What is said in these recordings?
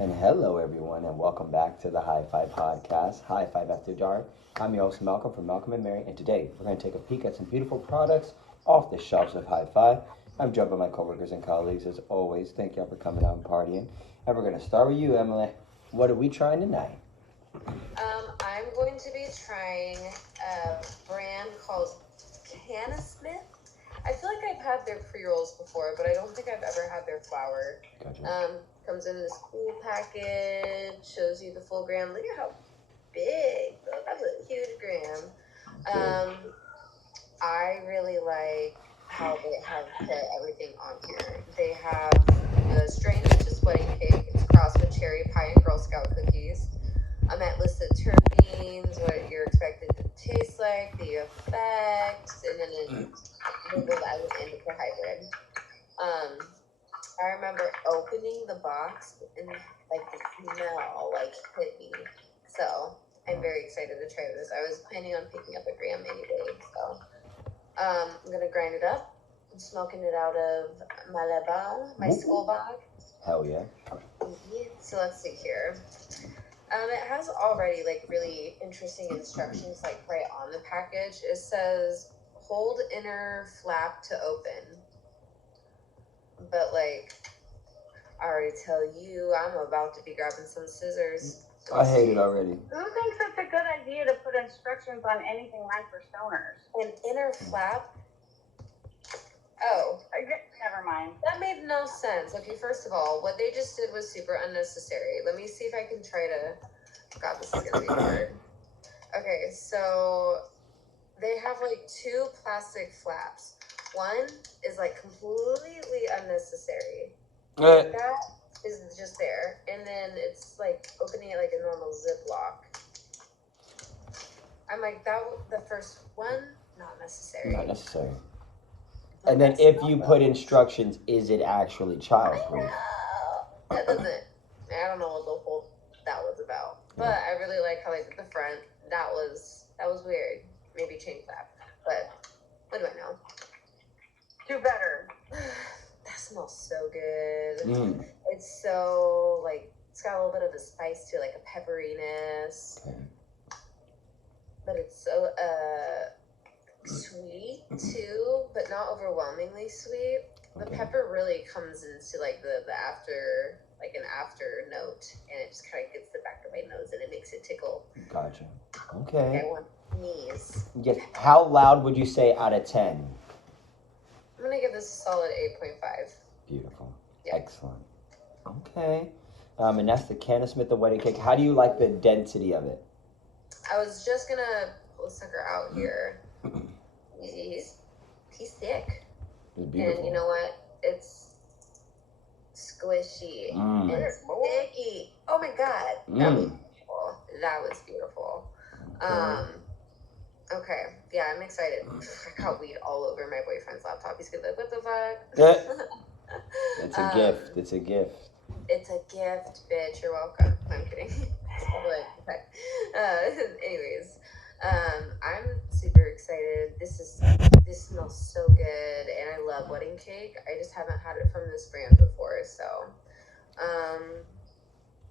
And hello, everyone, and welcome back to the HIGH-5 podcast, HIGH-5 After Dark. I'm your host, Malcolm from Malcolm&Mary, and today we're going to take a peek at some beautiful products off the shelves of HIGH-5. I'm joined by my coworkers and colleagues, as always. Thank y'all for coming out and partying. And we're going to start with you, Emily. What are we trying tonight? I'm going to be trying a brand called Smith. I feel like I've had their pre-rolls before, but I don't think I've ever had their flour. Gotcha. Comes in this cool package, shows you the full gram. Look at how big, though. That's a huge gram. I really like how they have put everything on here. They have the strain, which is wedding cake. It's crossed with cherry pie and Girl Scout cookies. I'm at listed terpenes, what you're expected to taste like, the effects, and then it's labeled as an indica hybrid. I remember opening the box and like the smell like hit me. So I'm very excited to try this. I was planning on picking up a gram anyway. So I'm gonna grind it up. I'm smoking it out of my Lebon, my school bag. Hell yeah. So let's see here. It has already like really interesting instructions like right on the package. It says hold inner flap to open. But like I already tell you, I'm about to be grabbing some scissors. I hate it already. Who thinks it's a good idea to put instructions on anything like for stoners? An inner flap? Oh. Never mind. That made no sense. Okay, first of all, what they just did was super unnecessary. Let me see if I can try to... God, this is going to be hard. Okay, so they have like two plastic flaps. One is like completely unnecessary. That is just there. And then it's like opening it like a normal Ziploc. I'm like, the first one, not necessary. Not necessary. And then if you put instructions, is it actually childproof? That doesn't, I don't know what the whole that was about. But I really like how they did the front. That was weird. Maybe change that. But what do I know? Do better. That smells so good. Mm. It's so like it's got a little bit of a spice to it, like a pepperiness. Okay. But it's so sweet too, but not overwhelmingly sweet. The pepper really comes into like the after, like an after note, and it just kind of gets the back of my nose and it makes it tickle. Gotcha. Okay. I want knees. Yeah. How loud would you say out of 10? I'm gonna give this a solid 8.5. Beautiful. Yeah. Excellent. Okay. And that's the Smith, the wedding cake. How do you like the density of it? I was just gonna pull the sucker out here. He's thick. It's beautiful. And you know what? It's squishy. Mm. And it's sticky. Oh my god. That was beautiful. That was beautiful. Okay. Yeah, I'm excited. I got weed all over my boyfriend's laptop. He's gonna be like, what the fuck? It's a gift. It's a gift. It's a gift, bitch. You're welcome. I'm kidding. Anyways, I'm super excited. This smells so good, and I love wedding cake. I just haven't had it from this brand before, so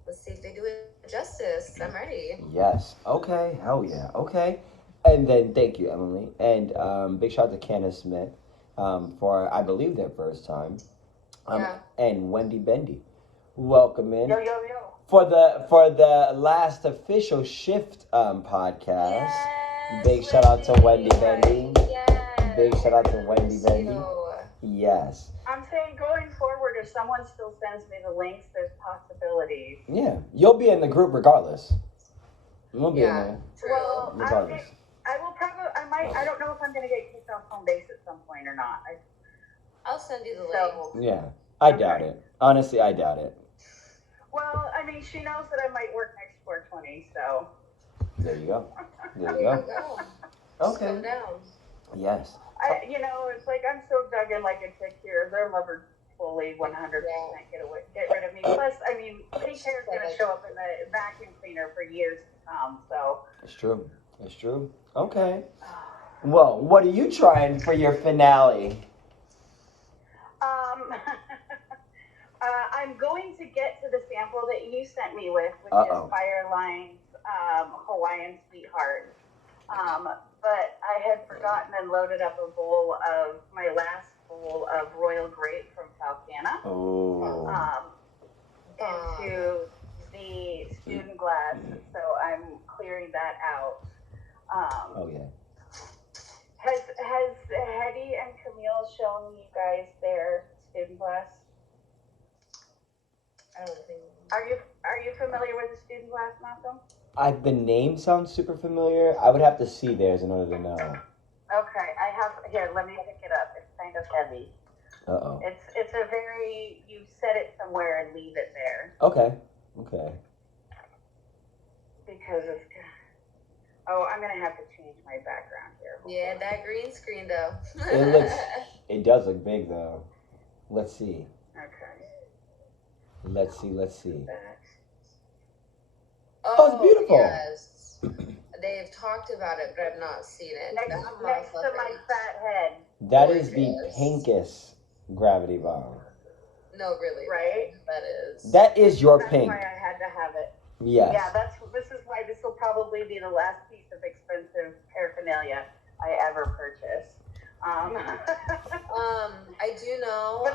let's see if they do it justice. I'm ready. Yes. Okay. Hell yeah. Okay. And then thank you, Emily, and big shout out to Smith for I believe their first time. And WENDY. Welcome in. Yo. For the last official shift podcast. Yes, Big shout out to Wendy Bendy. Yes. Big shout out to Wendy Bendy. Yes. I'm saying going forward, if someone still sends me the links, there's possibilities. Yeah. You'll be in the group regardless. You'll be in there. True. Well, regardless. I will probably, I don't know if I'm going to get kicked off home base at some point or not. I'll send you the link. So, Yeah. I doubt it. Honestly, I doubt it. well, I mean, she knows that I might work next 420, so. There you go. There you There go. you go. Okay. Calm down. Yes. It's like I'm so dug in like a tick here. They'll never fully 100% get rid of me. Plus, I mean, pink hair is going to show up in the vacuum cleaner for years to come, so. It's true. It's true. Okay. Well, what are you trying for your finale? I'm going to get to the sample that you me with, which is Fireline's Hawaiian Sweetheart. But I had forgotten and loaded up a bowl of my last bowl of royal grape from Falcana into the student glass, so I'm clearing that out. Has Hetty and Camille shown you guys their student glass? I don't think. Are you familiar with the student glass, Malcolm? The name sounds super familiar. I would have to see theirs in order to know. Okay, I have here. Let me pick it up. It's kind of heavy. It's a very, you set it somewhere and leave it there. Okay. Because it's. Oh, I'm gonna have to change my background here. Yeah, that green screen though. It does look big though. Let's see. Okay. Let's see. Oh, it's beautiful. Yes. They've talked about it, but I've not seen it. Next to my fat head. That is the pinkest gravity bomb. No, really. Right? That is your pink. That's why I had to have it. Yes. Yeah, this is why this will probably be the last piece of expensive paraphernalia I ever purchase. I do know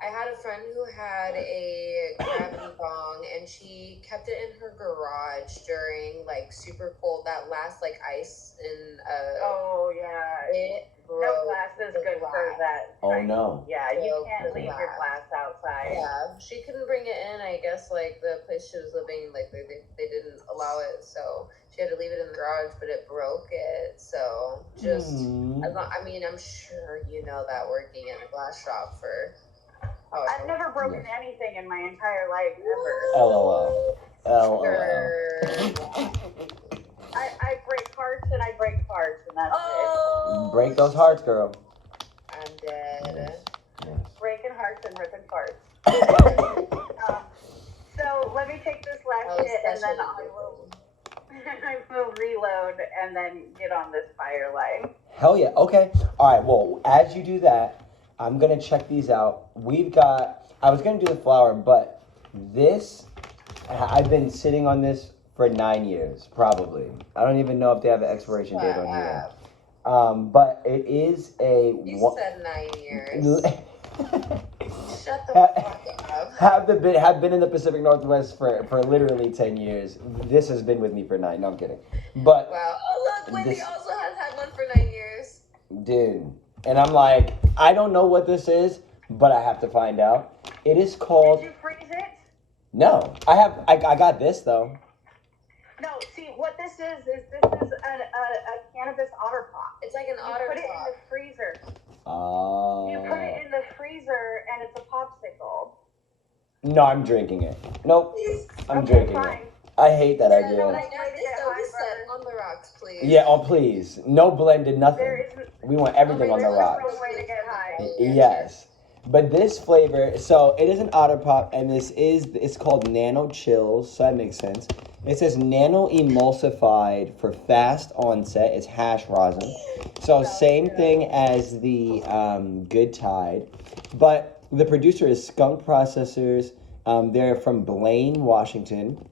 I had a friend who had a gravity bong, and she kept it in her garage during like super cold. That last like ice in. Oh yeah. It broke. No glass is good for that. Oh no. Yeah, you can't leave your glass outside. Yeah, she couldn't bring it in. I guess like the place she was living, like they didn't allow it, so she had to leave it in the garage. But it broke it, so just. I mean, I'm sure you know that working in a glass shop for. I've never broken anything in my entire life ever. LOL. I break hearts and I break parts, and that's it. Break those hearts, girl. I'm dead. Yes. Breaking hearts and ripping parts. So let me take this last hit, and then I will reload and then get on this Firelight. Hell yeah. Okay. All right. Well, as you do that, I'm going to check these out. I was going to do the flower, but I've been sitting on this for 9 years, probably. I don't even know if they have an expiration date on here. But it is a... You said 9 years. Shut the fuck up. Have been in the Pacific Northwest for literally 10 years. This has been with me for 9. No, I'm kidding. But... Wow. Oh, look, Wendy also has had one for 9 years. Dude. And I'm like, I don't know what this is, but I have to find out. It is called... Did you freeze it? No. I got this, though. No, see, what this is a cannabis otter pop. It's like an otter pop. You put it in the freezer. Oh. You put it in the freezer, and it's a popsicle. No, I'm drinking it. Nope. I'm drinking fine. it. I hate that idea. No, this said on the rocks, please. Yeah, oh please. No blended, nothing. We want everything on the rocks. There's no way to get high. Yes. But this flavor, so it is an otter pop, and it's called Nano Chills, so that makes sense. It says nano emulsified for fast onset. It's hash rosin. So same thing as the Good Tide. But the producer is Skunk Processors. They're from Blaine, Washington.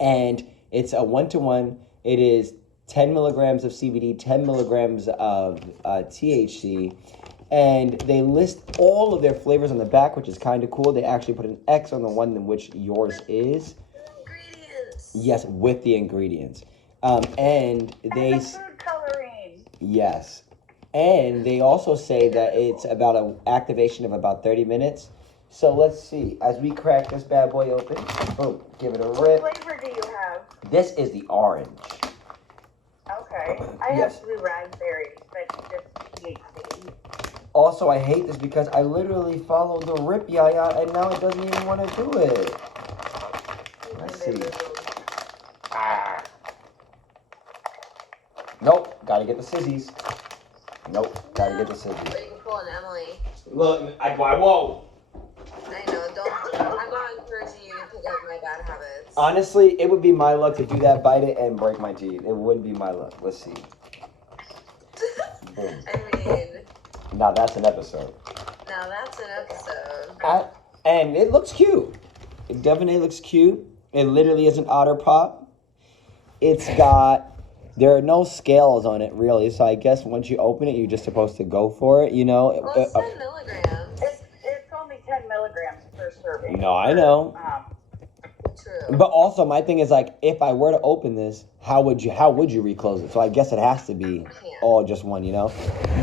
And it's a 1-to-1. It is 10 milligrams of CBD, 10 milligrams of THC. And they list all of their flavors on the back, which is kind of cool. They actually put an X on the one in which yours is. Ingredients. Yes, with the ingredients. And the food coloring. Yes. And they also say that it's about an activation of about 30 minutes. So let's see. As we crack this bad boy open, boom, give it a rip. What flavor do you have? This is the orange. Okay. I have blue raspberries, but just THC. Also, I hate this because I literally followed the rip yaya and now it doesn't even want to do it. Let's see. Nope, gotta get the scissors. Nope, gotta get the scissors. But you can pull an Emily. Look, whoa. I know, I'm not encouraging you to pick up my bad habits. Honestly, it would be my luck to do that, bite it, and break my teeth. It would be my luck. Let's see. Boom. I mean... Now that's an episode. Now that's an episode. And it looks cute. It definitely looks cute. It literally is an otter pop. There are no scales on it really, so I guess once you open it, you're just supposed to go for it, you know? Well, it's 10 milligrams. It's only 10 milligrams per serving. No, I know. True. But also, my thing is like, if I were to open this, how would you reclose it? So I guess it has to be all just one, you know?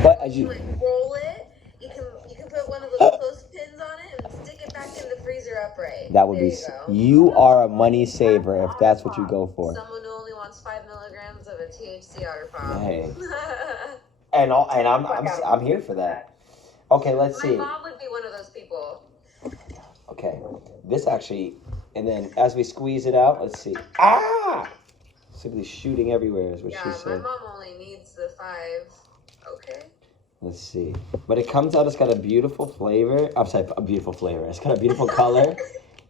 But as you like roll it, you can put one of those clothespins on it and stick it back in the freezer upright. that would be, you are a money saver if that's what you go for. Someone who only wants 5 milligrams of a THC otter pop. Hey. And I'm here for that. Okay, let's see. My mom would be one of those people. Okay, this actually, and then as we squeeze it out, let's see. Ah! Simply shooting everywhere is what she said. My mom only needs the 5. Okay. Let's see. But it comes out, it's got a beautiful flavor. I'm sorry, a beautiful flavor. It's got a beautiful color.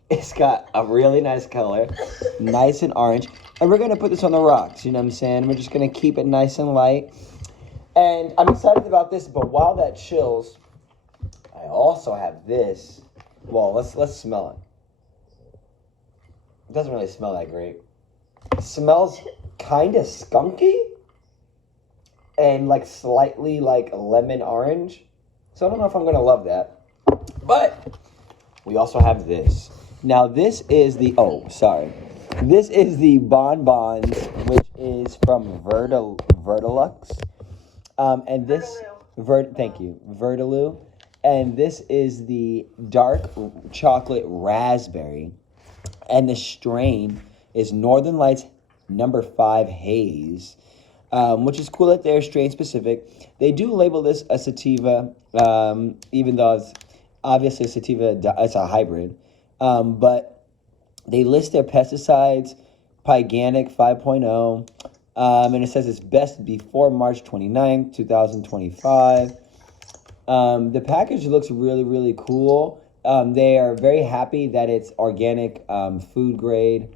It's got a really nice color. Nice and orange. And we're going to put this on the rocks, you know what I'm saying? We're just going to keep it nice and light. And I'm excited about this, but while that chills, I also have this. Well, let's smell it. It doesn't really smell that great. It smells kind of skunky and like slightly like lemon orange. So I don't know if I'm going to love that. But we also have this. Now this is the, this is the Bonbons, which is from Vertilux. And this, thank you, Vertilux. And this is the dark chocolate raspberry. And the strain is Northern Lights number 5 Haze, which is cool that they're strain specific. They do label this a sativa, even though it's obviously a sativa, it's a hybrid. But they list their pesticides, Pyganic 5.0, and it says it's best before March 29, 2025. The package looks really, really cool. They are very happy that it's organic, food grade,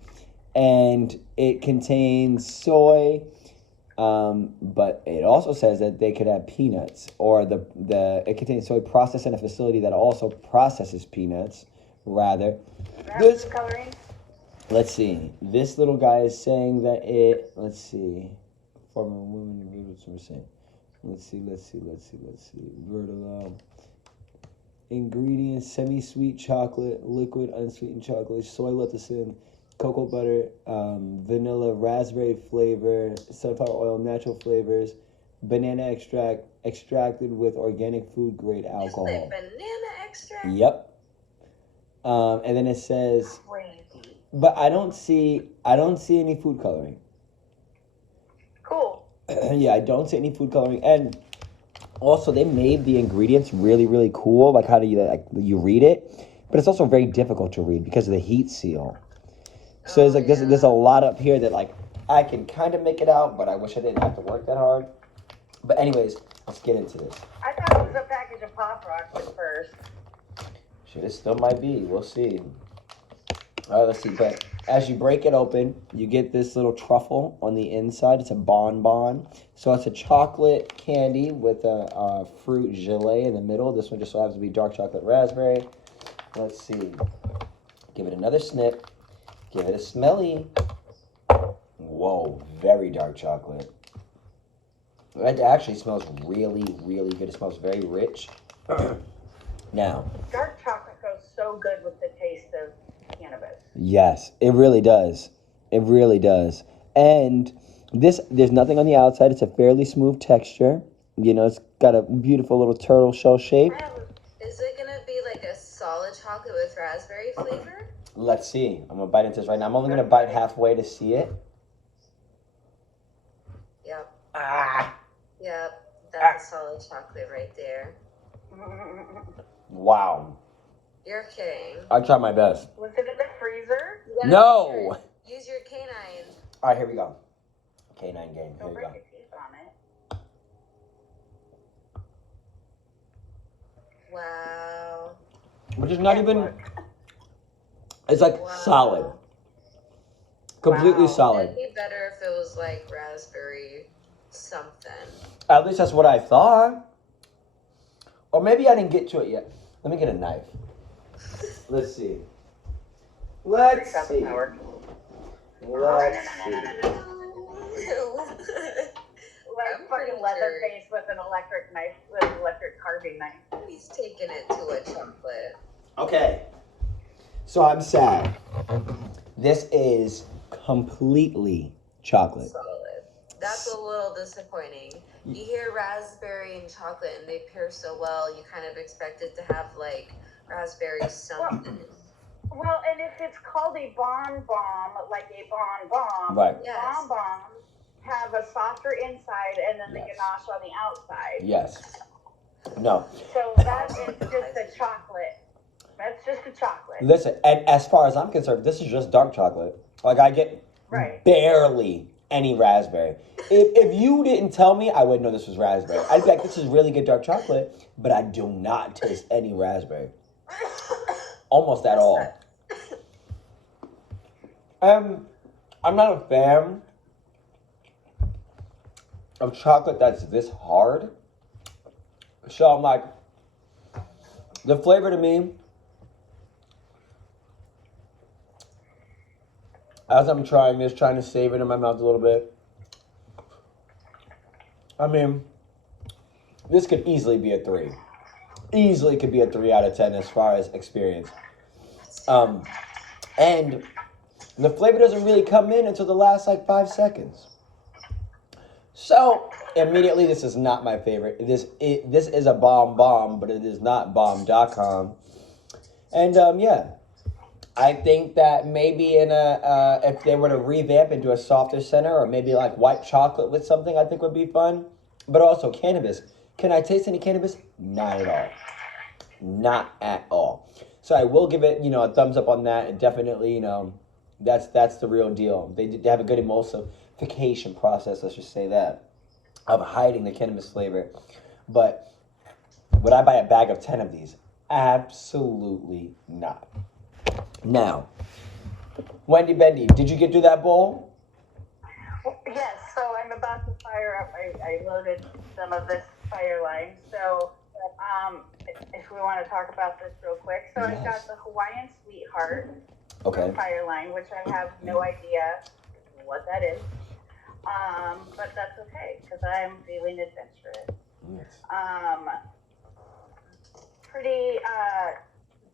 and it contains soy, but it also says that they could have peanuts, or it contains soy processed in a facility that also processes peanuts, rather. This, coloring? let's see. This little guy is saying that let's see. Former women, let's see. Vertilux. Ingredients: semi-sweet chocolate, liquid unsweetened chocolate, soy lecithin, cocoa butter, vanilla, raspberry flavor, sunflower oil, natural flavors, banana extract, extracted with organic food grade alcohol. Is it banana extract? Yep. And then it says, Crazy. but I don't see any food coloring. Cool. Yeah, I don't see any food coloring. And also, they made the ingredients really, really cool. Like, how do you read it? But it's also very difficult to read because of the heat seal. So it's like there's a lot up here that like I can kind of make it out, but I wish I didn't have to work that hard. But anyways, let's get into this. I thought it was a package of Pop Rocks at first. Shit, it still might be. We'll see. All right, let's see. But as you break it open, you get this little truffle on the inside. It's a bonbon. So it's a chocolate candy with a fruit gelée in the middle. This one just so happens to be dark chocolate raspberry. Let's see. Give it another snip. Give it a smelly. Whoa, very dark chocolate. It actually smells really, really good. It smells very rich. Now, Dark chocolate goes so good with the taste of cannabis. yes, it really does. It really does. And there's nothing on the outside. It's a fairly smooth texture. You know, it's got a beautiful little turtle shell shape. Is it gonna be like a solid chocolate with raspberry flavor? Let's see. I'm gonna bite into this right now. I'm only gonna bite halfway to see it. Yep. Ah! Yep. That's a solid chocolate right there. Wow. You're kidding. I tried my best. Was it in the freezer? No! Use your canine. Alright, here we go. Canine game. Here Don't we break go. your teeth on it. Wow. Which is not even... It's like solid. Completely solid. It'd be better if it was like raspberry something. At least that's what I thought. Or maybe I didn't get to it yet. Let me get a knife. Let's see. Let's see. Let's see. Like I'm fucking pretty Leatherface with an electric knife, with an electric carving knife. He's taking it to a chocolate. Okay. So I'm sad. This is completely chocolate. Solid. That's a little disappointing. You hear raspberry and chocolate and they pair so well, you kind of expect it to have like raspberry something. Well, and if it's called a bonbon, like a bonbon, Right. Yes. bonbons have a softer inside and then the ganache on the outside. Yes. No. So that is just a chocolate. That's just a chocolate. Listen, and as far as I'm concerned, this is just dark chocolate. Like I get barely any raspberry. If you didn't tell me, I wouldn't know this was raspberry. I'd be like, this is really good dark chocolate, but I do not taste any raspberry. Almost at all. I'm not a fan of chocolate that's this hard. So I'm like, the flavor to me, as I'm trying this, trying to save it in my mouth a little bit. I mean, this could easily be a 3. Easily could be a 3 out of 10 as far as experience. And the flavor doesn't really come in until the last like 5 seconds. So immediately, this is not my favorite. This is a bomb, but it is not bomb.com. And yeah, I think that maybe if they were to revamp into a softer center, or maybe like white chocolate with something, I think would be fun. But also cannabis. Can I taste any cannabis? Not at all. Not at all. So I will give it, a thumbs up on that. And definitely, that's the real deal. They have a good emulsification process, let's just say that, of hiding the cannabis flavor. But would I buy a bag of 10 of these? Absolutely not. Now, Wendy Bendy, did you get through that bowl? Yes, so I'm about to fire up. I loaded some of this fire line. So if we want to talk about this real quick. So I've got the Hawaiian Sweetheart from Fire Line, which I have no idea what that is. But that's okay, because I'm feeling adventurous. Yes. Pretty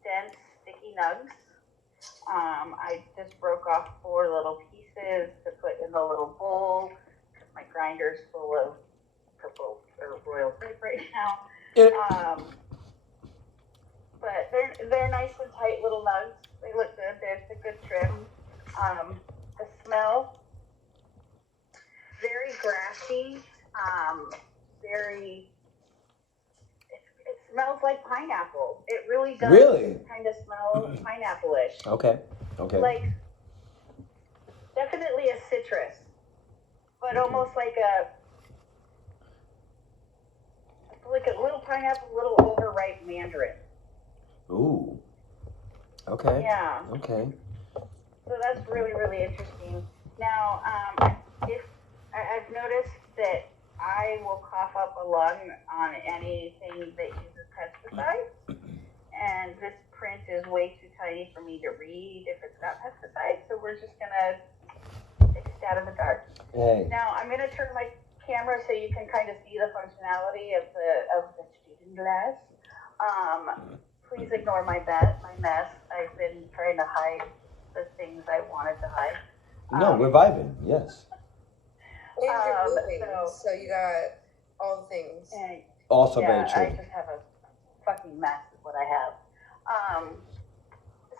dense, sticky nugs. I just broke off 4 little pieces to put in the little bowl. My grinder's full of purple or royal grape right now. But they're nice and tight little nugs. They look good. There's a good trim. The smell, very grassy. It smells like pineapple. It really does. Really? Kind of smell pineapple-ish. Okay. Like, definitely a citrus, but almost like a little pineapple, little overripe mandarin. Ooh. Okay. Yeah. Okay. So that's really, really interesting. Now, if I've noticed that I will cough up a lung on anything that uses pesticides, and this print is way too tiny for me to read if it's got pesticides, so we're just gonna take a stab in the dark. Hey. Now, I'm gonna turn my camera so you can kind of see the functionality of the student glass. Please ignore my mess. I've been trying to hide the things I wanted to hide. No, we're vibing. Yes. And you're moving, so you got all the things. Also yeah, very true. I just have a fucking mess is what I have.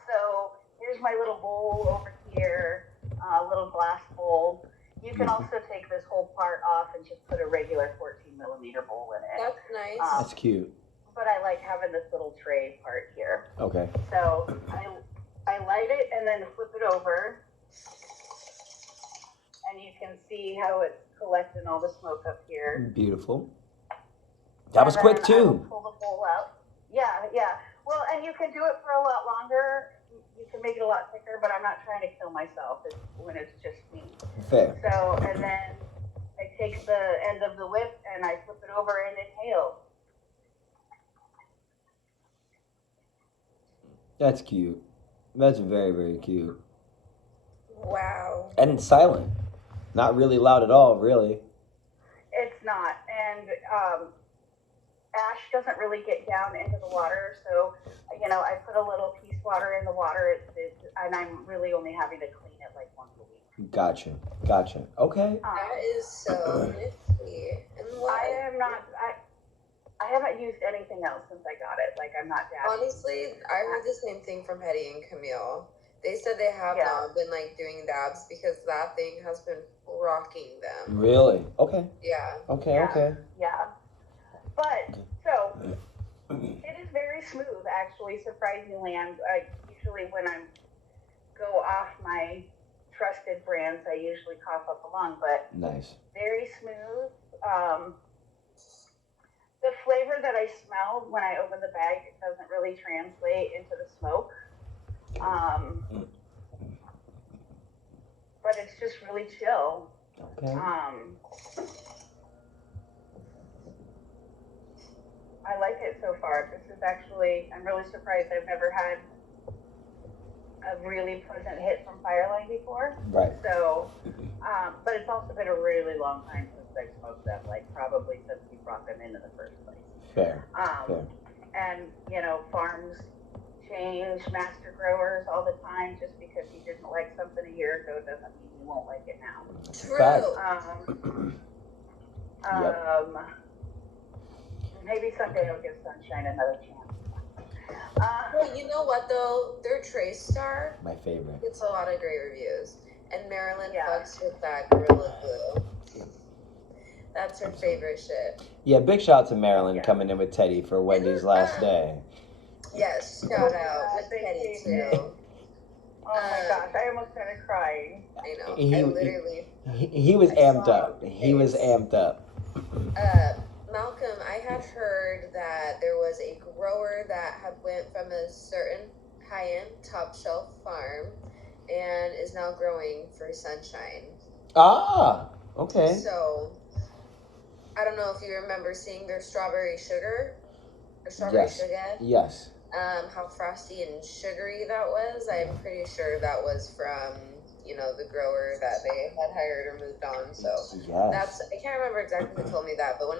So here's my little bowl over here, a little glass bowl. You can also take this whole part off and just put a regular 14-millimeter bowl in it. That's nice. That's cute. But I like having this little tray part here. Okay. So I light it and then flip it over. And you can see how it's collecting all the smoke up here. Beautiful. That was quick too. Pull the bowl out. Yeah. Well, and you can do it for a lot longer. You can make it a lot thicker, but I'm not trying to kill myself when it's just me. Fair. So, and then I take the end of the whip and I flip it over and inhale. That's cute. That's very, very cute. Wow. And it's silent. Not really loud at all, really. It's not. And ash doesn't really get down into the water. So, I put a little piece water in the water, and I'm really only having to clean it like once a week. Gotcha. Okay. That is so nifty. And what? I haven't used anything else since I got it. Like, I'm not dabbing. Honestly, I heard the same thing from Hetty and Camille. They said they have not been like doing dabs because that thing has been rocking them. Really? Okay. Yeah. Okay. Yeah. But so it is very smooth, actually, surprisingly. Usually when I go off my trusted brands, I usually cough up a lung, but Nice. very smooth. The flavor that I smell when I open the bag doesn't really translate into the smoke. But it's just really chill. Okay. I like it so far. This is actually, I'm really surprised I've never had a really pleasant hit from Fireline before. Right. So, but it's also been a really long time since I smoked them, like probably since we brought them in the first place. Fair. And, farms change master growers all the time. Just because you didn't like something a year ago doesn't mean you won't like it now. True. Maybe someday I'll give Sunshine another chance. Well, you know what though? Their Trace Star My favorite. gets a lot of great reviews, and Marilyn Yeah. fucks with that Gorilla Glue. That's her favorite shit. Yeah, big shout out to Marilyn coming in with Teddy for Wendy's last day. Yes, shout out with Thank Teddy you. too. Oh my gosh, I almost started crying. I know. He- I literally. He was I amped saw up. his He was face. amped up. Malcolm, I had heard that there was a grower that had went from a certain high-end top shelf farm and is now growing for Sunshine. Ah, okay. So, I don't know if you remember seeing their strawberry sugar or strawberry Yes. sugar. Yes. How frosty and sugary that was. I'm pretty sure that was from, the grower that they had hired or moved on. So Yes. I can't remember exactly who told me that, but one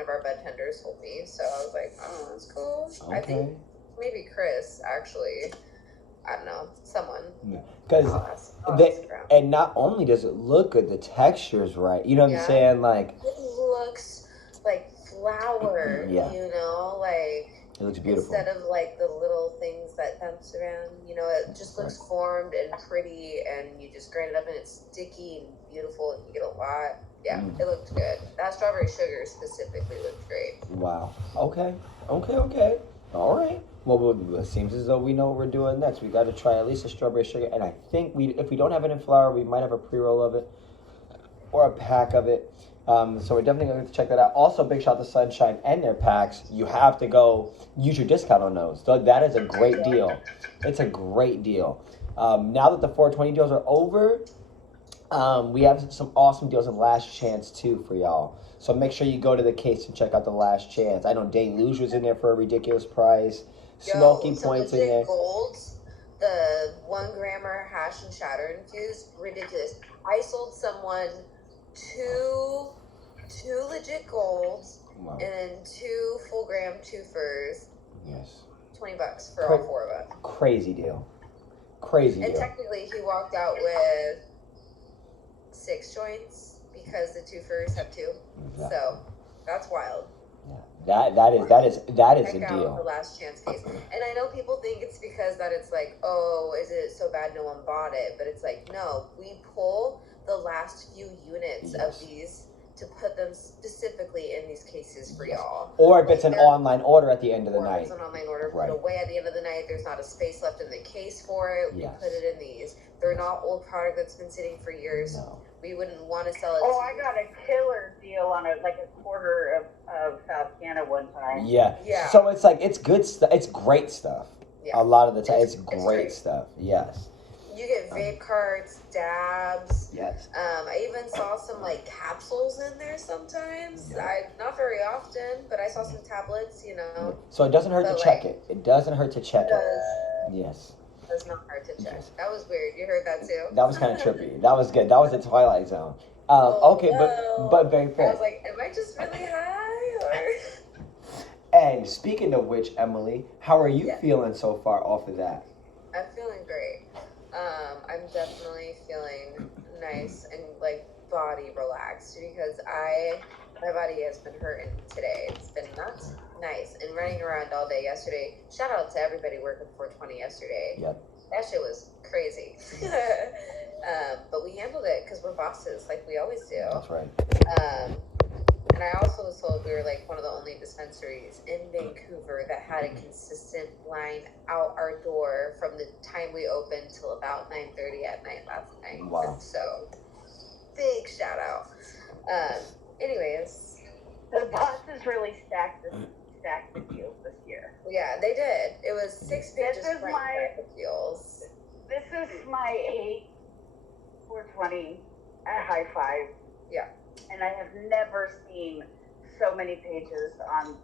of our bud tenders told me. So I was like, oh, that's cool. Okay. I think maybe Chris actually. I don't know, someone. Because I'll ask around. and not only does it look good, the texture's right. You know what I'm saying? Like, it looks like flour. Yeah. Like. it looks beautiful. Instead of like the little things that bounce around, it just looks formed and pretty, and you just grind it up and it's sticky and beautiful, and you get a lot. Yeah, It looked good. That strawberry sugar specifically looked great. Wow. Okay. All right. Well, it seems as though we know what we're doing next. We got to try at least a strawberry sugar, and I think if we don't have it in flour, we might have a pre-roll of it or a pack of it. So we're definitely going to check that out. Also, big shout out to Sunshine and their packs. You have to go use your discount on those. So that is a great deal. It's a great deal. Now that the 420 deals are over, we have some awesome deals in Last Chance too for y'all. So make sure you go to the case and check out the Last Chance. I know Deluge was in there for a ridiculous price. Smoky Points in there. Golds, the 1 grammer hash and shatter infused, ridiculous. I sold someone two legit golds, Wow. and then 2 full gram twofers. Yes. $20 for all 4 of us. Crazy deal. And technically, he walked out with 6 joints because the twofers have 2. Exactly. So that's wild. Yeah. That is a Check out deal. the Last Chance case. And I know people think it's because that it's like, oh, is it so bad no one bought it? But it's like, no, we pull the last few units of these to put them specifically in these cases for y'all. Or if it's an online order at the end of the Or night. if it's an online order, Right. put away at the end of the night. There's not a space left in the case for it. We put it in these. They're not old product that's been sitting for years. No. We wouldn't want to sell it. Oh, I got a killer deal on a quarter of South Canada one time. Yeah. Yeah. So it's like, it's good stuff. It's great stuff. Yeah. A lot of the time, it's It's great great. stuff. Yes. You get vape carts, dabs. Yes. I even saw some like capsules in there sometimes. Yeah. Not very often, but I saw some tablets. So it doesn't hurt But, to check it. It doesn't hurt to check it. Does. Yes. That's not hard to check. That was weird. You heard that too? That was kind of trippy. That was good. That was the Twilight Zone. Okay, no. but very fair. I was like, am I just really high? Or... And speaking of which, Emily, how are you feeling so far off of that? I'm feeling great. I'm definitely feeling nice and like body relaxed because my body has been hurting today. It's been not nice and running around all day yesterday. Shout out to everybody working 420 yesterday. Yep. That shit was crazy. But we handled it because we're bosses, like we always do. That's right. And I also was told we were like one of the only dispensaries in Vancouver that had a consistent line out our door from the time we opened till about 9:30 at night last night. Wow. So big shout out. Anyways, The bosses really stacked the deals this year. yeah, they did. It was 6 pages This is front my- back of deals. This is my 420 at HIGH-5. Yeah. And I have never seen so many pages on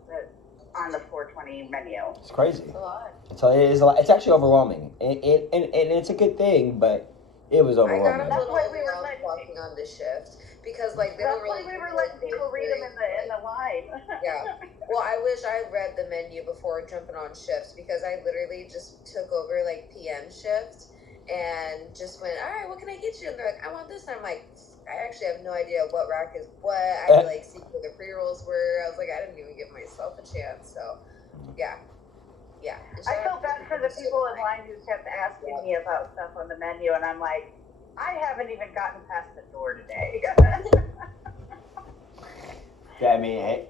the 420 menu. It's crazy. It's a lot. So it is a lot. It's actually overwhelming, and it's a good thing, but it was I overwhelming. got a That's little why we were overwhelmed letting walking on the shift because like they That's were why really. we were letting people read them in the line. Yeah. Well, I wish I read the menu before jumping on shifts because I literally just took over like PM shift and just went, all right, what can I get you? And they're like, I want this. And I'm like, I actually have no idea what rack is what. I had to like see where the pre-rolls were. I was like, I didn't even give myself a chance. So, yeah. Yeah. I felt bad for the people in line who kept asking me about stuff on the menu, and I'm like, I haven't even gotten past the door today. Yeah, I mean, hey,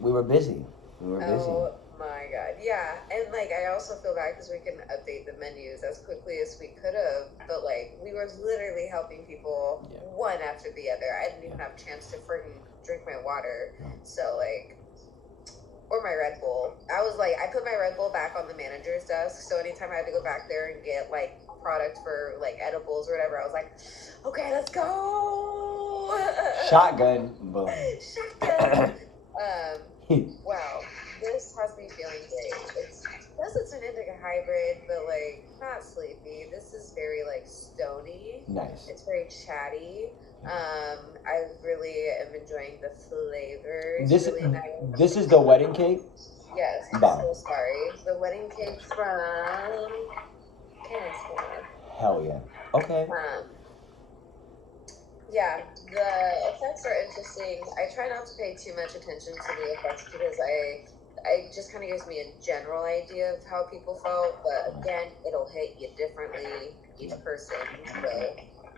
we were busy. Oh my god, yeah, and like I also feel bad because we couldn't update the menus as quickly as we could have, but like we were literally helping people one after the other. I didn't even have a chance to freaking drink my water, so like, or my Red Bull. I was like, I put my Red Bull back on the manager's desk, so anytime I had to go back there and get like product for like edibles or whatever, I was like, okay, let's go. Shotgun, boom. Shotgun. Wow, this has me feeling great. It's an indica hybrid, but like not sleepy. This is very like stony. Nice. It's very chatty. I really am enjoying the flavor. It's This really nice. this is the wedding cake. Yes. I'm Bomb. so sorry. The wedding cake from Canada. Hell yeah. Okay. Yeah, the effects are interesting. I try not to pay too much attention to the effects because it just kind of gives me a general idea of how people felt. But again, it'll hit you differently, each person. So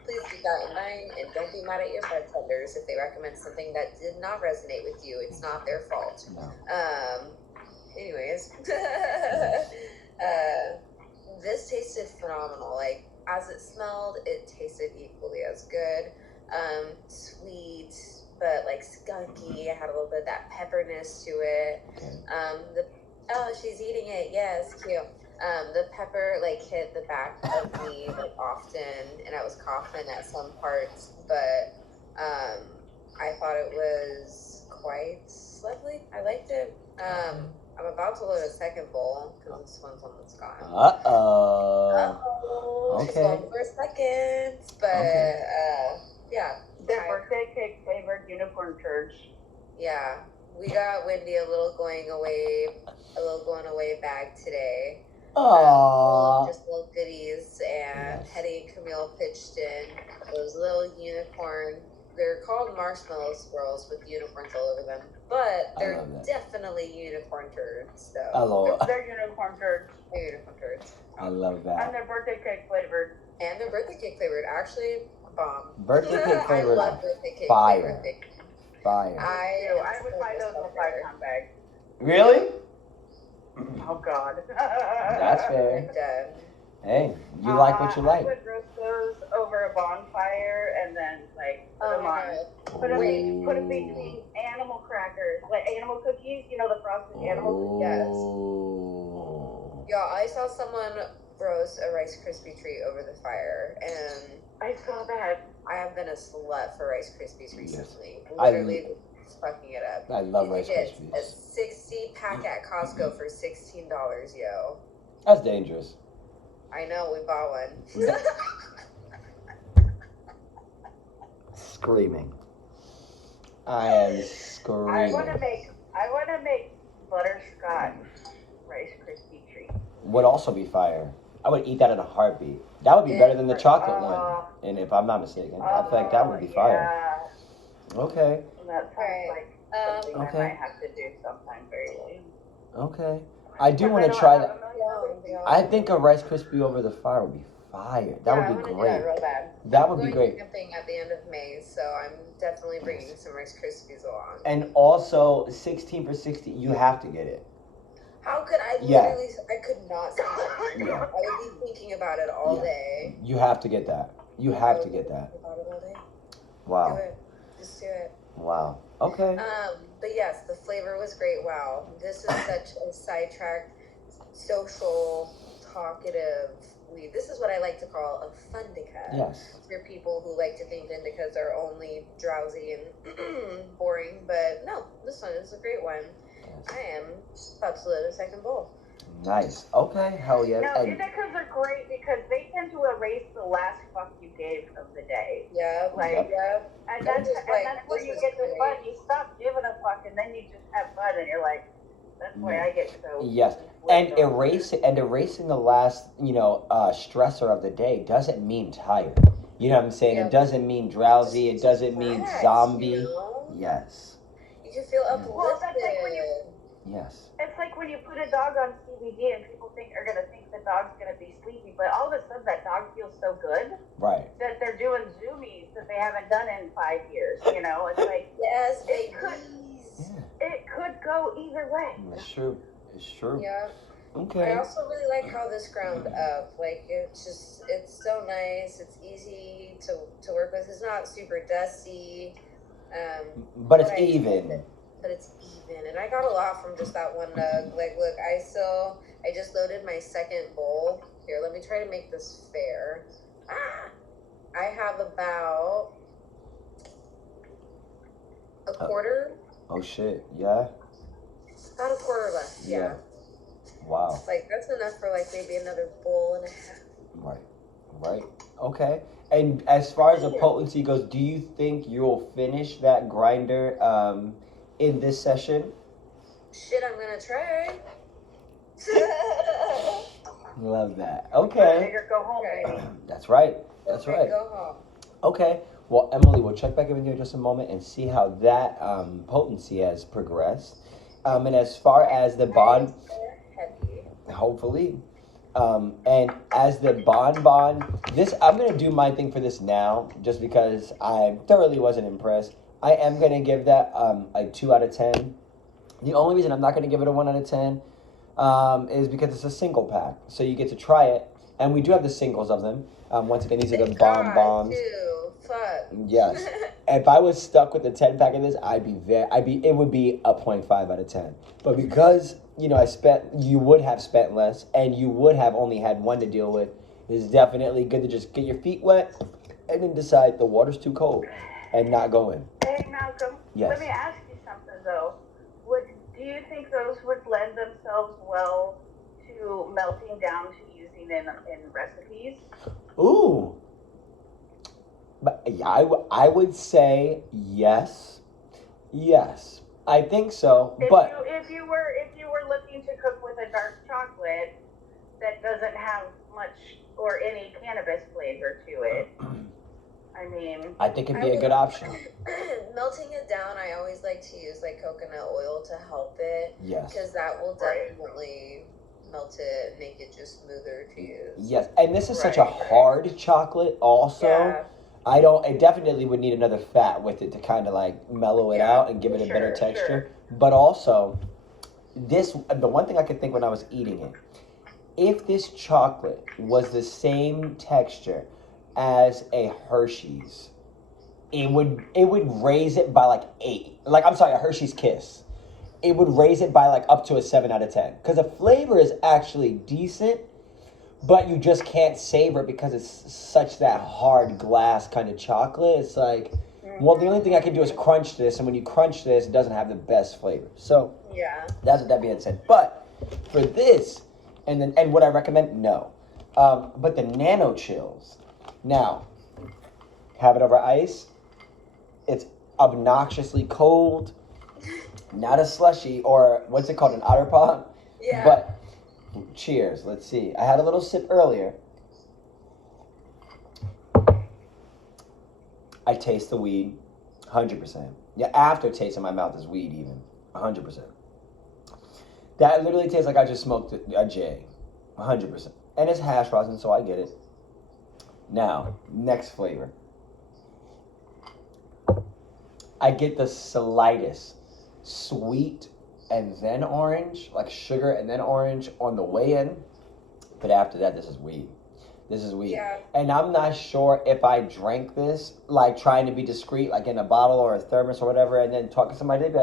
please keep that in mind and don't be mad at your bartenders if they recommend something that did not resonate with you. It's not their fault. No. Anyways, this tasted phenomenal. Like as it smelled, it tasted equally as good. Sweet, but like skunky. I had a little bit of that pepperness to it. Okay. She's eating it. Yes, cute. The pepper like hit the back of me like often, and I was coughing at some parts. But I thought it was quite lovely. I liked it. I'm about to load a second bowl because this one's almost gone. She's Okay. going for a second, but yeah. Their birthday cake flavored unicorn church. Yeah, we got Wendy a little going away bag today. Aww. Just little goodies, and Hetty and Camille pitched in those little unicorn. They're called marshmallow swirls with unicorns all over them, but they're definitely unicorn turds. So I love it. They're unicorn church. they're unicorn turds. I love And that. their birthday cake flavored. And their birthday cake flavored. Actually, bomb. Birthday cake I flavored. love birthday cake Fire. flavored things. Fire. I would buy those in a 5-pound bag. Really? Oh God. That's fair. And, Hey, you like what you like. I would roast those over a bonfire and then like put them on. Put them between animal crackers, like animal cookies. You know the frosted animal cookies. Oh. y'all, I saw someone roast a Rice Krispie treat over the fire, and I saw that. I have been a slut for Rice Krispies recently. I- Literally just fucking it up. I love You Rice could get a Krispies. 60 pack at Costco for $16, yo. That's dangerous. I know, we bought one. Screaming. I am I screaming. want to make butterscotch Rice Krispie treat. Would also be fire. I would eat that in a heartbeat. That would be better than the chocolate one. And if I'm not mistaken, I feel like that would be fire. Yeah. Okay. That sounds like something I might have to do sometime very soon. Okay. I do want to try that. I think a Rice Krispie over the fire would be fire. That would be great. That real bad. That would be great. Camping at the end of May, so I'm definitely bringing some Rice Krispies along. And also, 16 for 60, you have to get it. How could I literally? I could not say that. Yeah. I would be thinking about it all day. You have to get that. You have to get that. About it all day. Wow. Do it. Just do it. Wow. Okay. But yes, the flavor was great. Wow, this is such a sidetracked, social, talkative weed. This is what I like to call a fundica. Yes. For people who like to think indicas are only drowsy and boring, but no, this one is a great one. Yes. I am about to load a second bowl. Nice. Okay. Hell yeah. No, indicas are great because they tend to erase the last fuck you gave of the day. Yeah. And that's where you get the fun. You stop giving a fuck, and then you just have fun, and you're like, that's why I get so. Yes, and erasing the last, stressor of the day doesn't mean tired. You know what I'm saying? Yeah. It doesn't mean drowsy. It doesn't mean zombie. Yes. You can feel uplifted. Well, that's like when you. Yes. It's like when you put a dog on CBD and people are going to think the dog's going to be sleepy, but all of a sudden that dog feels so good. Right. That they're doing zoomies that they haven't done in 5 years, It's like, yes, it could go either way. It's true. It's true. Yeah. Okay. I also really like how this ground up. Like, it's so nice. It's easy to work with. It's not super dusty. But it's even. But it's even, and I got a lot from just that one nug. Like, look, I just loaded my second bowl. Here, let me try to make this fair. I have about a quarter. Oh shit! Yeah. About a quarter left. Yeah. Wow. Like, that's enough for like maybe another bowl and a half. Right. Okay. And as far as the potency goes, do you think you'll finish that grinder in this session? Shit, I'm gonna try. Love that. Okay. Go home, baby. That's right. That's right. Go home. Okay. Well, Emily, we'll check back in with you in just a moment and see how that potency has progressed. And as far as the bond, hopefully. And as the bonbon, I'm going to do my thing for this now, just because I thoroughly wasn't impressed. I am going to give that a 2 out of 10. The only reason I'm not going to give it a 1 out of 10 is because it's a single pack. So you get to try it. And we do have the singles of them. Once again, these are the bonbons. Fuck. Yes. If I was stuck with the 10 pack of this, it would be a 0.5 out of 10. But because, you would have spent less and you would have only had one to deal with, it's definitely good to just get your feet wet and then decide the water's too cold and not go in. Hey, Malcolm. Yes. Let me ask you something, though. Do you think those would lend themselves well to melting down to using in recipes? Ooh. But yeah, I would say yes. Yes. I think so. If you were looking to cook with a dark chocolate that doesn't have much or any cannabis flavor to it, I think it'd be a good option. Melting it down, I always like to use like coconut oil to help it. Yes. Because that will definitely melt it, make it just smoother to use. Yes, and this is such a hard chocolate also. Yeah. I definitely would need another fat with it to kind of like mellow it out and give it a better texture. But also, the one thing I could think when I was eating it, if this chocolate was the same texture as a Hershey's, it would raise it by like 8. A Hershey's Kiss. It would raise it by like up to a 7 out of 10. Because the flavor is actually decent, but you just can't savor it because it's such that hard glass kind of chocolate. It's like, well, the only thing I can do is crunch this, and when you crunch this, it doesn't have the best flavor. So that's what that being said. But for this, and would I recommend? No. But the nano chills, now, have it over ice. It's obnoxiously cold, not a slushy or what's it called, an otter pop. Yeah. But cheers. Let's see. I had a little sip earlier. I taste the weed, 100%. Yeah, aftertaste in my mouth is weed even, 100%. That literally tastes like I just smoked a J, 100%. And it's hash rosin, so I get it. Now, next flavor. I get the slightest sweet and then orange, like sugar and then orange on the way in. But after that, this is weed. This is weed. Yeah. And I'm not sure if I drank this, like trying to be discreet, like in a bottle or a thermos or whatever, and then talk to somebody, they'd be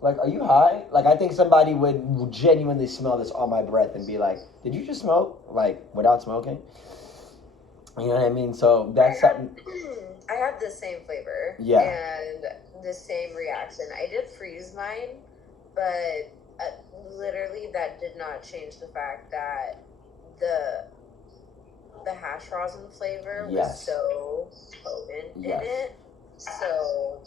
like, are you high? Like, I think somebody would genuinely smell this on my breath and be like, did you just smoke? Like, without smoking? You know what I mean? So that's something. I have the same flavor. Yeah. And the same reaction. I did freeze mine, but literally that did not change the fact that the hash rosin flavor was so potent in it. So.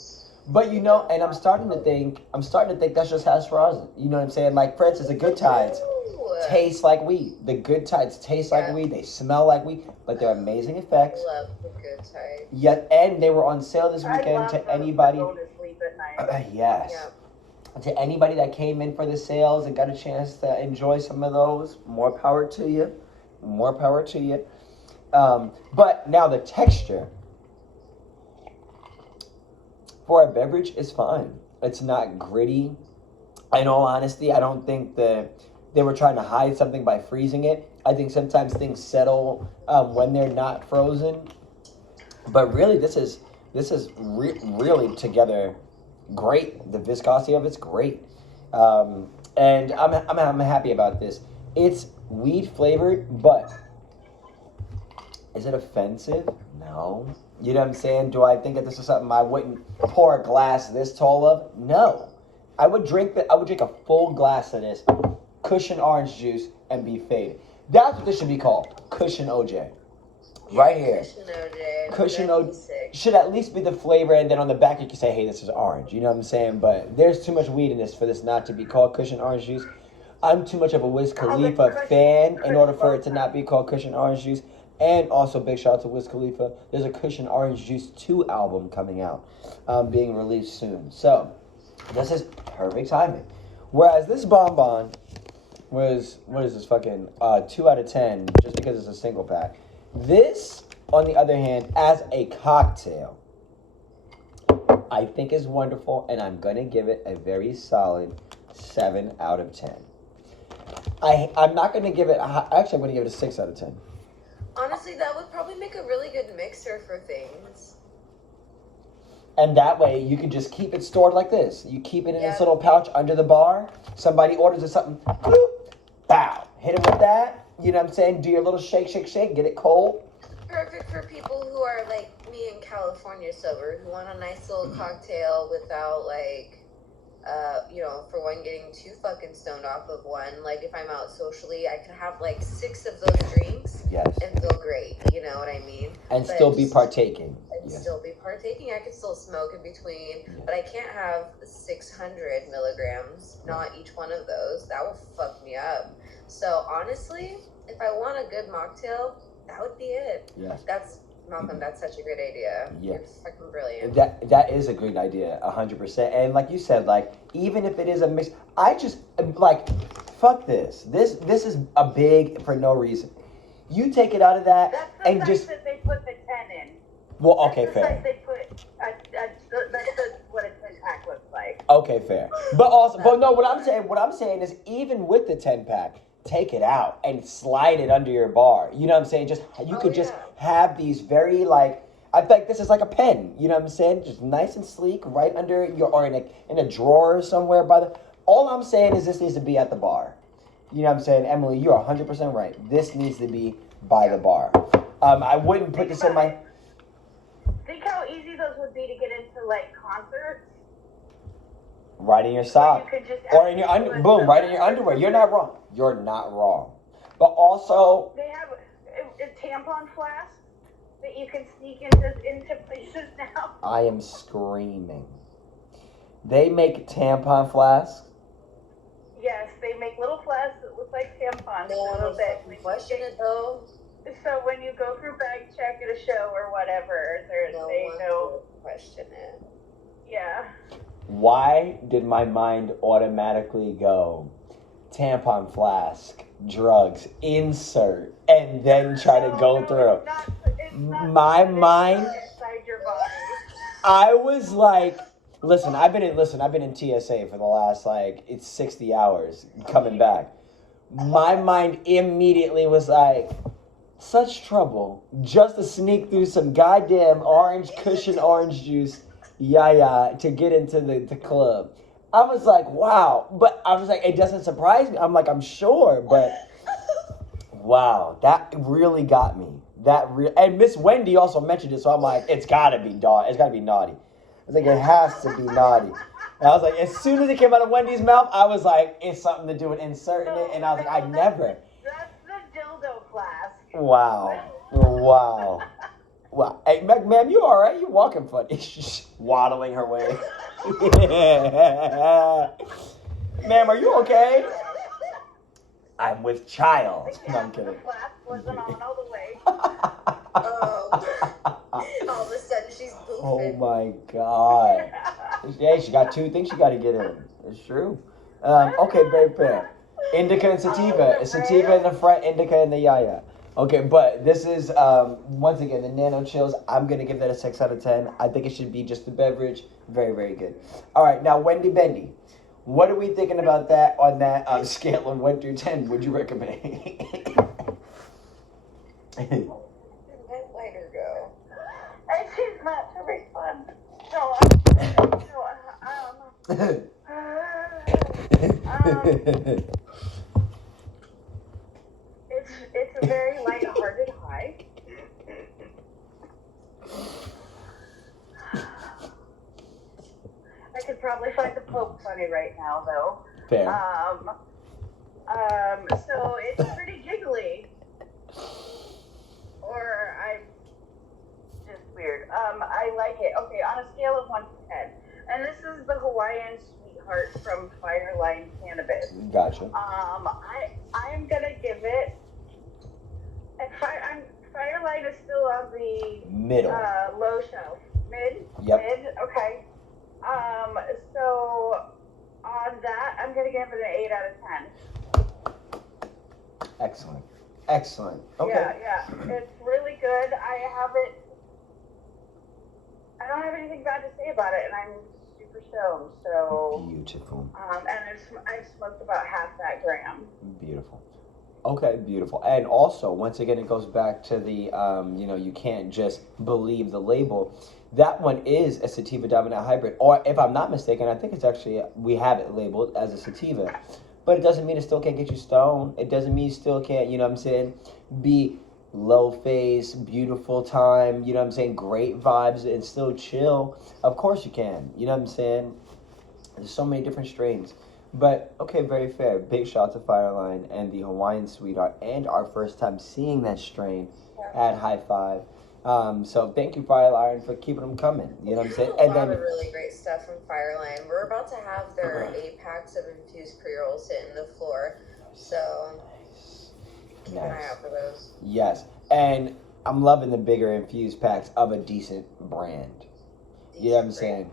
But you know, and I'm starting to think that's just hash rosin. You know what I'm saying? Like, for instance, the Good Tides taste like weed. The Good Tides taste like weed. They smell like weed, but they're amazing effects. I love the Good Tides. Yeah, and they were on sale this weekend to anybody. Go to sleep at night. Yes. Yeah. To anybody that came in for the sales and got a chance to enjoy some of those, more power to you. More power to you. But now the texture for a beverage is fine. It's not gritty. In all honesty, I don't think they were trying to hide something by freezing it. I think sometimes things settle when they're not frozen. But really, this is really together great. The viscosity of it's great, and I'm happy about this. It's weed flavored, but is it offensive? No. You know what I'm saying? Do I think that this is something I wouldn't pour a glass this tall of? No. I would drink a full glass of this cushion orange juice and be faded. That's what this should be called. Cushion OJ. Right here. Cushion OJ. Cushion OJ should at least be the flavor, and then on the back you can say, hey, this is orange. You know what I'm saying? But there's too much weed in this for this not to be called cushion orange juice. I'm too much of a Wiz Khalifa fan in order for it to not be called cushion orange juice. And also, big shout out to Wiz Khalifa. There's a Cushion Orange Juice 2 album coming out, being released soon. So, this is perfect timing. Whereas this bonbon was, what is this, fucking 2 out of 10, just because it's a single pack. This, on the other hand, as a cocktail, I think is wonderful, and I'm going to give it a very solid 7 out of 10. I'm not going to give it, actually, I'm going to give it a 6 out of 10. Honestly, that would probably make a really good mixer for things. And that way, you can just keep it stored like this. You keep it in this little pouch under the bar. Somebody orders or something. Boop, bow. Hit it with that. You know what I'm saying? Do your little shake, shake, shake. Get it cold. Perfect for people who are like me in California sober, who want a nice little cocktail without for one, getting too fucking stoned off of one. Like, if I'm out socially, I could have like 6 of those drinks and feel great. You know what I mean? And still be partaking. Still be partaking. I could still smoke in between, but I can't have 600 milligrams. Not each one of those. That would fuck me up. So honestly, if I want a good mocktail, that would be it. Yes. Malcolm, that's such a great idea. Yeah. You're fucking brilliant. That is a great idea, 100%. And like you said, like, even if it is a mix, I just, like, fuck this. This is a big for no reason. You take it out of that and just... That's the size that they put the 10 in. Well, okay, that's fair. That's the size they put, that's what a 10-pack looks like. Okay, fair. But also, what I'm saying is, even with the 10-pack, take it out and slide it under your bar. You know what I'm saying? Just have these very, like, I think this is like a pen. You know what I'm saying? Just nice and sleek, right under your, or in a drawer somewhere by the. All I'm saying is this needs to be at the bar. You know what I'm saying, Emily? You're 100% right. This needs to be by the bar. I wouldn't put this in my. Think how easy those would be to get into, like, concerts. Right in your sock. Or in your right in your underwear. You're not wrong. You're not wrong. But also, They have a tampon flask that you can sneak into places now. I am screaming. They make tampon flasks. Yes, they make little flasks that look like tampons. No one will big. question it though. So when you go through bag check at a show or whatever, they know. Question it. Yeah. Why did my mind automatically go tampon flask, drugs, insert, and then try to go through? It's not My mind. Inside your body. I was like, listen, I've been in TSA for the last it's 60 hours coming back. My mind immediately was like, such trouble just to sneak through some goddamn orange cushion orange juice, to get into the club. I was like, wow, but I was like, it doesn't surprise me. I'm like, I'm sure, but wow, that really got me. And Miss Wendy also mentioned it, so I'm like, it's gotta be naughty. I was like, it has to be naughty. And I was like, as soon as it came out of Wendy's mouth, I was like, it's something to do with inserting it. And I was like, I never. That's the dildo flask. Wow. Hey, ma'am, you all right? You walking funny. She's waddling her way. Ma'am, are you okay? I'm with child. No, I'm kidding. The flask wasn't on all the way. All of a sudden she's goofing. Oh my God. Yeah, she got two things she got to get in. It's true. Okay, very fair. Indica and sativa. Sativa in the front, indica in the yaya. Okay, but this is, once again, the Nano Chills. I'm going to give that a 6 out of 10. I think it should be just a beverage. Very, very good. All right, now, Wendy Bendy. What are we thinking about that on that scale of 1 through 10? Would you recommend? Let her go. And she's not very fun. It's a very light-hearted high. I could probably find the Pope funny right now, though. Fair. So it's pretty giggly. Or just weird. I like it. Okay, on a scale of 1 to 10. And this is the Hawaiian Sweetheart from Fireline Cannabis. Gotcha. I'm gonna give it. And Fireline is still on the middle. Low shelf. Mid. Yep. Mid. Okay. So on that, I'm gonna give it an 8 out of 10. Excellent. Okay. Yeah. It's really good. I don't have anything bad to say about it, and I'm super stoned. So beautiful. And I've smoked about half that gram. Beautiful. Okay, beautiful. And also, once again, it goes back to the, you can't just believe the label. That one is a sativa dominant hybrid, or if I'm not mistaken, I think it's actually, we have it labeled as a sativa. But it doesn't mean it still can't get you stoned. It doesn't mean you still can't, be low phase, beautiful time, great vibes and still chill. Of course you can, There's so many different strains. But, okay, very fair. Big shout out to Fireline and the Hawaiian Sweetheart and our first time seeing that strain at HIGH-5. So thank you, Fireline, for keeping them coming. You know what I'm saying? And then a lot of really great stuff from Fireline. We're about to have their 8 packs of infused pre-rolls hitting the floor. So keep an eye out for those. Yes. And I'm loving the bigger infused packs of a decent brand. You know what I'm saying?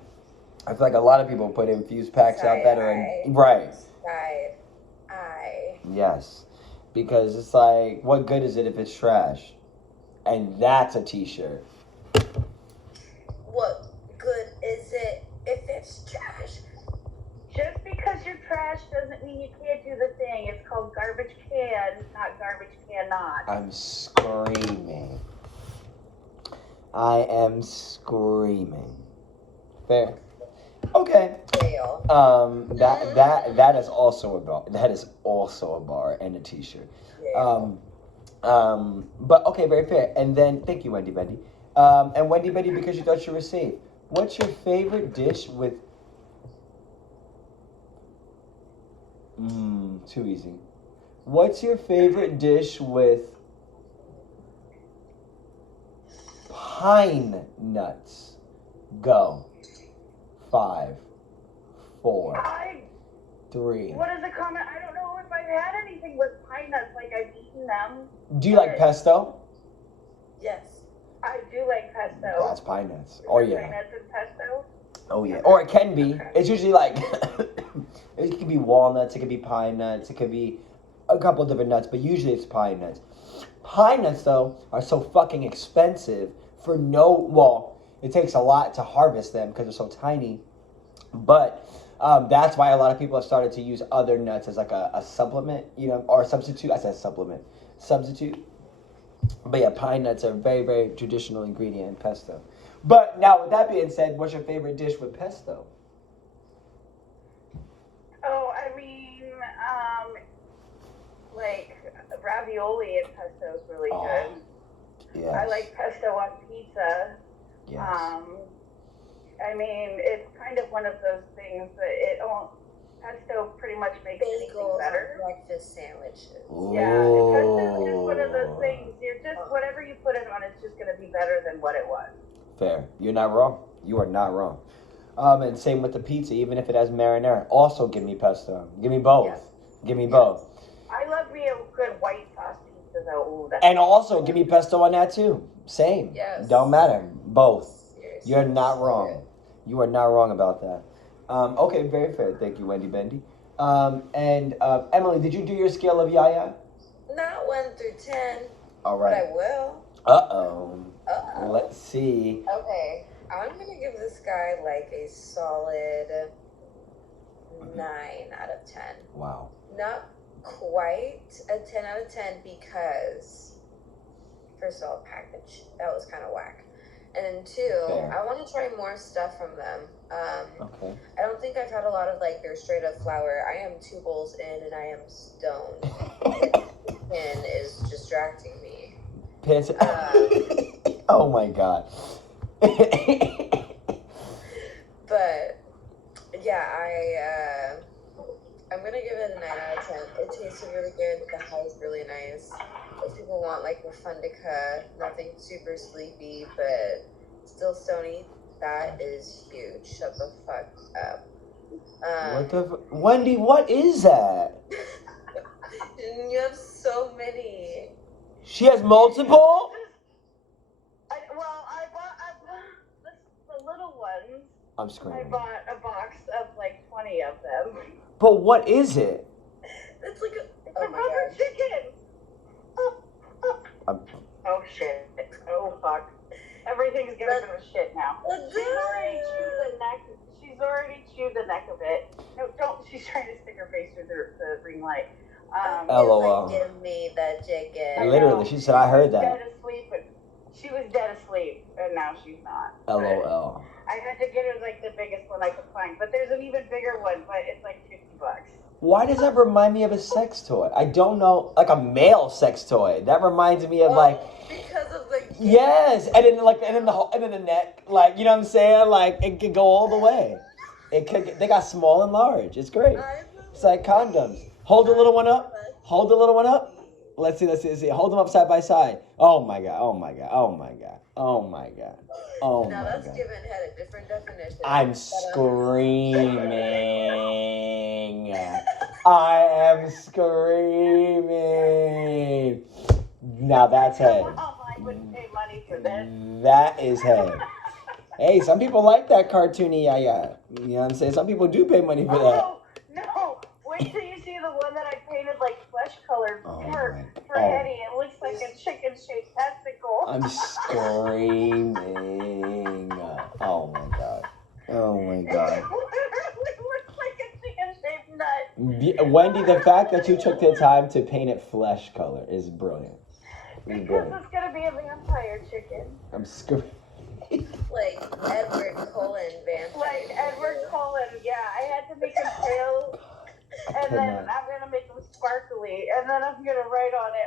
I feel like a lot of people put infused packs out that are right. Side eye. Yes. Because it's like, what good is it if it's trash? And that's a t-shirt. What good is it if it's trash? Just because you're trash doesn't mean you can't do the thing. It's called garbage can, not garbage cannot. I'm screaming. I am screaming. Fair. Okay. That is also a bar. That is also a bar and a t-shirt. But okay, very fair. And then thank you, Wendy Bendy. And Wendy Bendy, because you thought you were safe. What's your favorite dish with? Too easy. What's your favorite dish with pine nuts? Go. 5, 4, 3. What is the comment? I don't know if I've had anything with pine nuts. Like, I've eaten them. Do you like pesto? Yes. I do like pesto. That's pine nuts. Oh Pine yeah. nuts and pesto. Oh yeah. Or it can be. It's usually like it could be walnuts. It could be pine nuts. It could be a couple of different nuts, but usually it's pine nuts. Pine nuts though are so fucking expensive for it takes a lot to harvest them because they're so tiny. But that's why a lot of people have started to use other nuts as like a supplement, or a substitute. I said supplement. Substitute. But yeah, pine nuts are a very, very traditional ingredient in pesto. But now, with that being said, what's your favorite dish with pesto? Oh, I mean, like ravioli and pesto is really good. Yes. I like pesto on pizza. Yes. I mean, it's kind of one of those things that pesto pretty much makes anything Bagels better. on breakfast sandwiches. Yeah, pesto is just one of those things. Whatever you put it on, it's just going to be better than what it was. Fair. You're not wrong. You are not wrong. And same with the pizza, even if it has marinara. Also, give me pesto. Give me both. Yes. Give me both. I love me a good white sauce pizza, though. Ooh, And also, give me pesto on that too. Same. Yes. Don't matter. Both. Seriously. You're not wrong. You are not wrong about that. Okay, very fair. Thank you, Wendy Bendy. And Emily, did you do your scale of yaya? Not 1 through 10. All But I right. will. Uh-oh. Uh-oh. Let's see. Okay. I'm going to give this guy like a solid 9 out of 10. Wow. Not quite a 10 out of 10 because, first of all, package. That was kind of whack. And then 2, Fair. I want to try more stuff from them. Okay. I don't think I've had a lot of like their straight up flour. I am 2 bowls in and I am stoned. Pin is distracting me. Piss. Oh my god. But yeah, I'm gonna give it a 9 out of 10. It tasted really good. The high is really nice. If people want like Refundica, nothing super sleepy, but still stony, that is huge. Shut the fuck up. What the Wendy, what is that? You have so many. She has multiple? I bought the little ones. I'm I screaming. bought a box of like 20 of them. But what is it? It's like It's oh a my rubber gosh. chicken. I'm- Oh shit. Oh fuck. Everything's gonna go to shit now. She's already chewed the neck of it. No, don't. She's trying to stick her face through the ring light. LOL. Like, give me that chicken. Literally, she said, I heard that. Dead asleep. She was dead asleep, and now she's not. LOL. I had to get her like the biggest one I could find, but there's an even bigger one, but it's like $50. Why does that remind me of a sex toy? I don't know, like a male sex toy. That reminds me of like, because of the yes, and then the neck, like, you know what I'm saying? Like it could go all the way. They got small and large. It's great. It's like condoms. Hold the little one up. Hold the little one up. Let's see. Hold them up side by side. Oh my god. Oh my god. Oh my god. Oh my god. Oh my Now that's god. given had a different definition. I'm screaming. I am screaming. Now that's head. I wouldn't pay money for this. That is head. Hey, some people like that cartoony yaya. You know what I'm saying? Some people do pay money for that. Oh, no. Wait till you see the one that I painted like flesh colored for Oh. Eddie. It looks like a chicken shaped testicle. I'm screaming. Oh my god. Oh my god. It literally looks like a chicken shaped nut. Wendy, the fact that you took the time to paint it flesh color is brilliant. It's Because brilliant. it's gonna be a vampire chicken. I'm screaming. like Edward Cullen vampire. Like Edward Cullen, yeah. I had to make him pale, and then I'm gonna make him sparkly, and then I'm gonna write on it.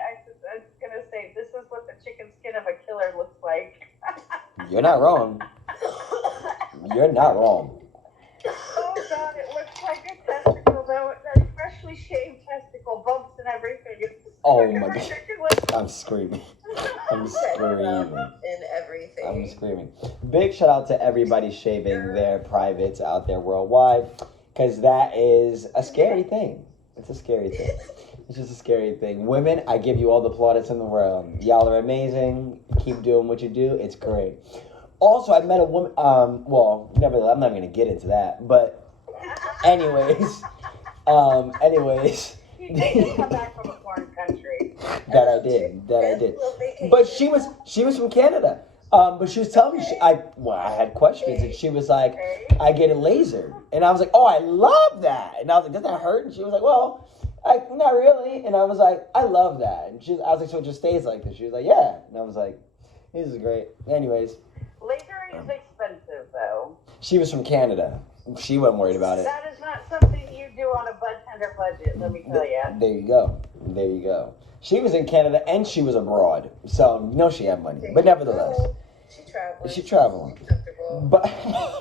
I'm gonna say, "This is what the chicken skin of a killer looks like." You're not wrong. You're not wrong. Oh god, it looks like a testicle though. That freshly shaved testicle, bumps and everything. Oh my god. I'm screaming. I'm screaming. And everything. I'm screaming. Big shout out to everybody shaving their privates out there worldwide, because that is a scary thing. It's a scary thing. It's just a scary thing. Women, I give you all the plaudits in the world. Y'all are amazing. Keep doing what you do. It's great. Also, I met a woman. Well, nevertheless, I'm not going to get into that. But, anyways. You did come back from a foreign country. That I did. But she was from Canada. But she was telling me, I had questions, and she was like, I get it lasered. And I was like, oh, I love that. And I was like, does that hurt? And she was like, well, not really. And I was like, I love that. And I was like, so it just stays like this? She was like, yeah. And I was like, this is great. Anyways. Lasering is expensive, though. She was from Canada. She wasn't worried about it. That is not something you do on a tender budget, let me tell you. There you go. She was in Canada and she was abroad. So, she had money. But nevertheless. She traveling. But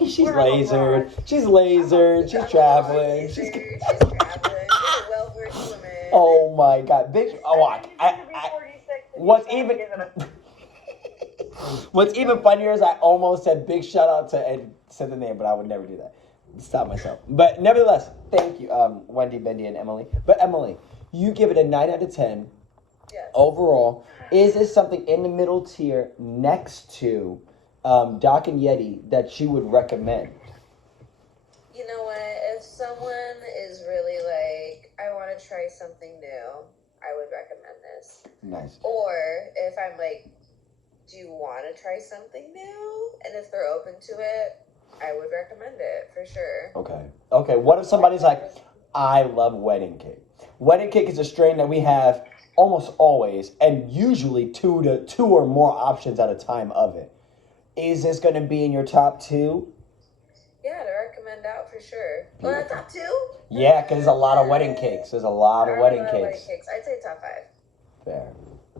she's lasered. She's traveling. She's traveling. She's a well-versed woman. Oh my god. What's even funnier is I almost said big shout out to and said the name, but I would never do that. Stop myself. But nevertheless, thank you, Wendy, Bendy, and Emily. But Emily, you give it a 9 out of 10. Yes. Overall, is this something in the middle tier next to Doc and Yeti that you would recommend? You know what? If someone is really like, I want to try something new, I would recommend this. Nice. Or if I'm like, do you want to try something new? And if they're open to it, I would recommend it for sure. Okay. What if somebody's like, I love wedding cake? Wedding cake is a strain that we have almost always, and usually two or more options at a time of it. Is this going to be in your top 2? Yeah, to recommend out for sure. Well, top 2? Yeah, because there's a lot of wedding cakes. There's a lot of wedding cakes. I'd say top 5. Fair.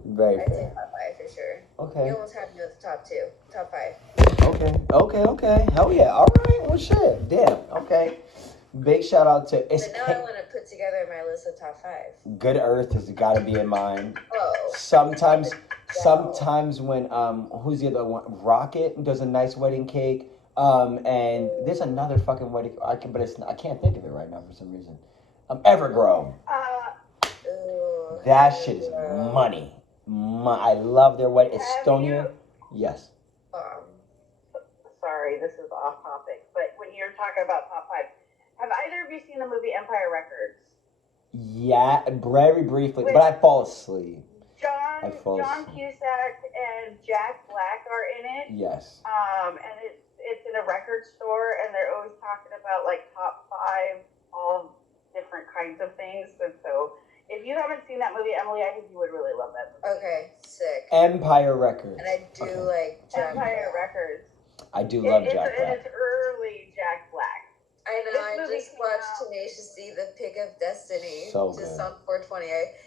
Very fair. I'd say top 5 for sure. Okay. You almost had me with the top 2. Top 5. Okay. Hell yeah. All right. Well, shit. Damn. Okay. Big shout out to... But now I want to put together my list of top 5. Good Earth has got to be in mind. Oh. Sometimes when who's the other one? Rocket does a nice wedding cake. And there's another fucking wedding. I can't think of it right now for some reason. Evergrown. That shit is money. I love their wedding. Estonia. Yes. Sorry, this is off topic, but when you're talking about top 5, have either of you seen the movie Empire Records? Yeah, very briefly, but I fall asleep. John Cusack and Jack Black are in it. Yes. And it's in a record store, and they're always talking about like top 5, all different kinds of things. And so, if you haven't seen that movie, Emily, I think you would really love that movie. Okay, sick. Empire Records. And I do like Jack Empire Black. Records. I do love Jack Black. And it's early Jack Black. I know. I just watched Tenacious D, The Pick of Destiny, so just good. on 420.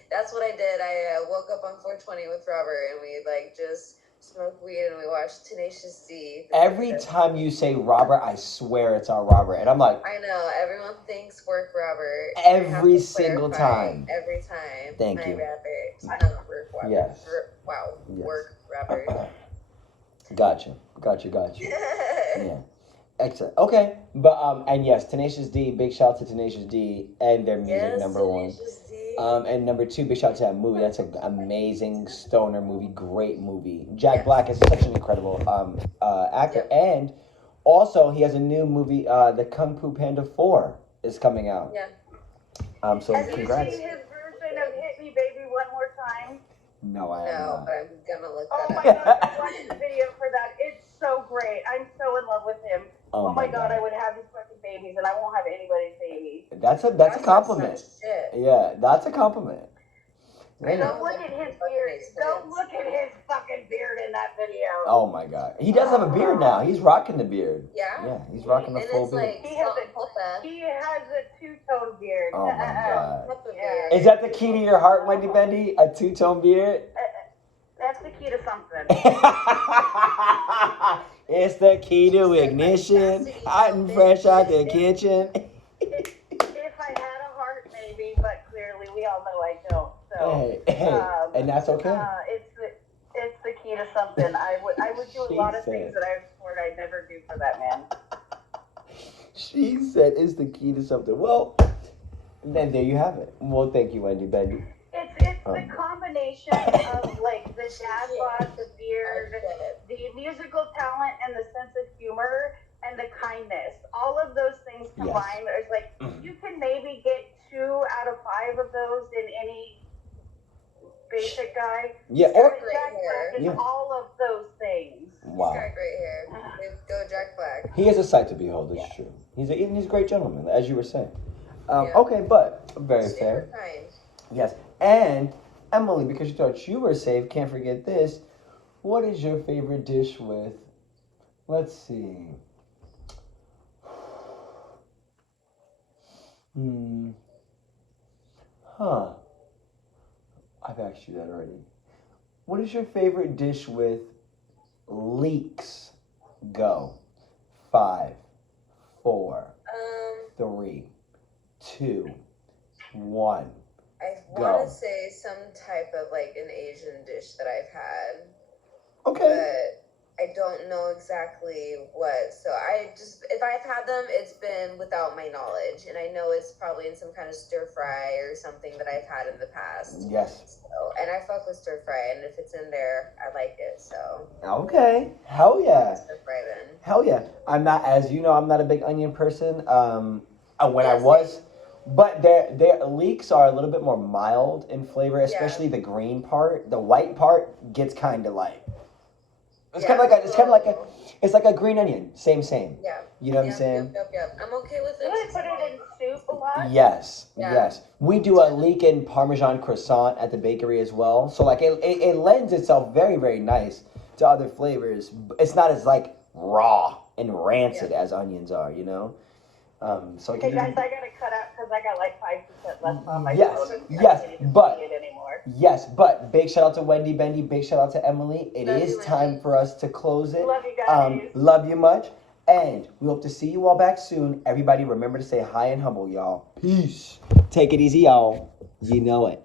That's what I did. I woke up on 420 with Robert, and we just smoked weed and we watched Tenacious D. Every time you say Robert, I swear it's our Robert, and I'm like, I know. Everyone thinks work Robert. Every single time. Every time. Thank my you. Robert. Not work Robert. Yes. Wow. Yes. Work Robert. Gotcha. Yeah. Excellent. Okay. But and yes, Tenacious D, big shout out to Tenacious D and their music, number 1. And number 2, big shout out to that movie. That's an amazing stoner movie, great movie. Jack Black is such an incredible actor. Yep. And also he has a new movie, The Kung Fu Panda 4 is coming out. Yeah. So Have congrats. you seen his version of Hit Me Baby One More Time? No, I have not. But I'm gonna look Oh that my up. god, watch the video for that. It's so great. I'm so in love with him. Oh my god, I would have his fucking babies, and I won't have anybody's babies. That's a compliment. Yeah, that's a compliment. Don't look at his beard. Don't look at his fucking beard in that video. Oh my god, he does have a beard now. He's rocking the beard. Yeah. Yeah, he's rocking the full beard. He has a two-tone beard. Oh my god. Yeah. Is that the key to your heart, Wendy Bendy? A two-tone beard? That's the key to something. It's the key to ignition. Hot and fresh out the kitchen. If I had a heart, maybe, but clearly we all know I don't. So, Hey. and that's okay. It's the key to something. I would do a lot of things said. that I swore I'd never do for that man. She said it's the key to something. Well, then there you have it. Well, thank you, Wendy Bendy. It's the combination of like the dad bod, the beard, the musical talent, and the sense of humor and the kindness. All of those things combined is like you can maybe get 2 out of 5 of those in any basic guy. Yeah, Jack or Black is all of those things. Wow. He's got great hair. Go Jack Black. He is a sight to behold. It's true. He's a great gentleman, as you were saying. Yeah. Okay, but very Super fair. kind. Yes, and Emily, because you thought you were safe, can't forget this. What is your favorite dish with? Let's see. I've asked you that already. What is your favorite dish with leeks? Go. 5, 4, 3, 2, 1. I want to say some type of like an Asian dish that I've had. Okay. But I don't know exactly what. So if I've had them, it's been without my knowledge. And I know it's probably in some kind of stir fry or something that I've had in the past. Yes. So, and I fuck with stir fry. And if it's in there, I like it. So. Okay. Hell yeah. Stir fry then. Hell yeah. I'm not, as you know, I'm not a big onion person. When I was, but their leeks are a little bit more mild in flavor, especially the green part. The white part gets kind of like, it's kind of like a green onion. Same. Yeah. You know what I'm saying? Yep. I'm okay with it. Do they put it in soup a lot? Yes. Yeah. Yes. We do a leek and Parmesan croissant at the bakery as well. So like it lends itself very, very nice to other flavors. It's not as like raw and rancid as onions are, you know? So Hey guys, I gotta cut out because I got like 5% left on my Yes, phone. yes, I can't even but- see it anymore. Yes, but big shout out to Wendy Bendy, big shout out to Emily. It Love is you, time Wendy. for us to close it. Love you guys. Love you much. And we hope to see you all back soon. Everybody remember to stay high and humble, y'all. Peace. Take it easy, y'all. You know it.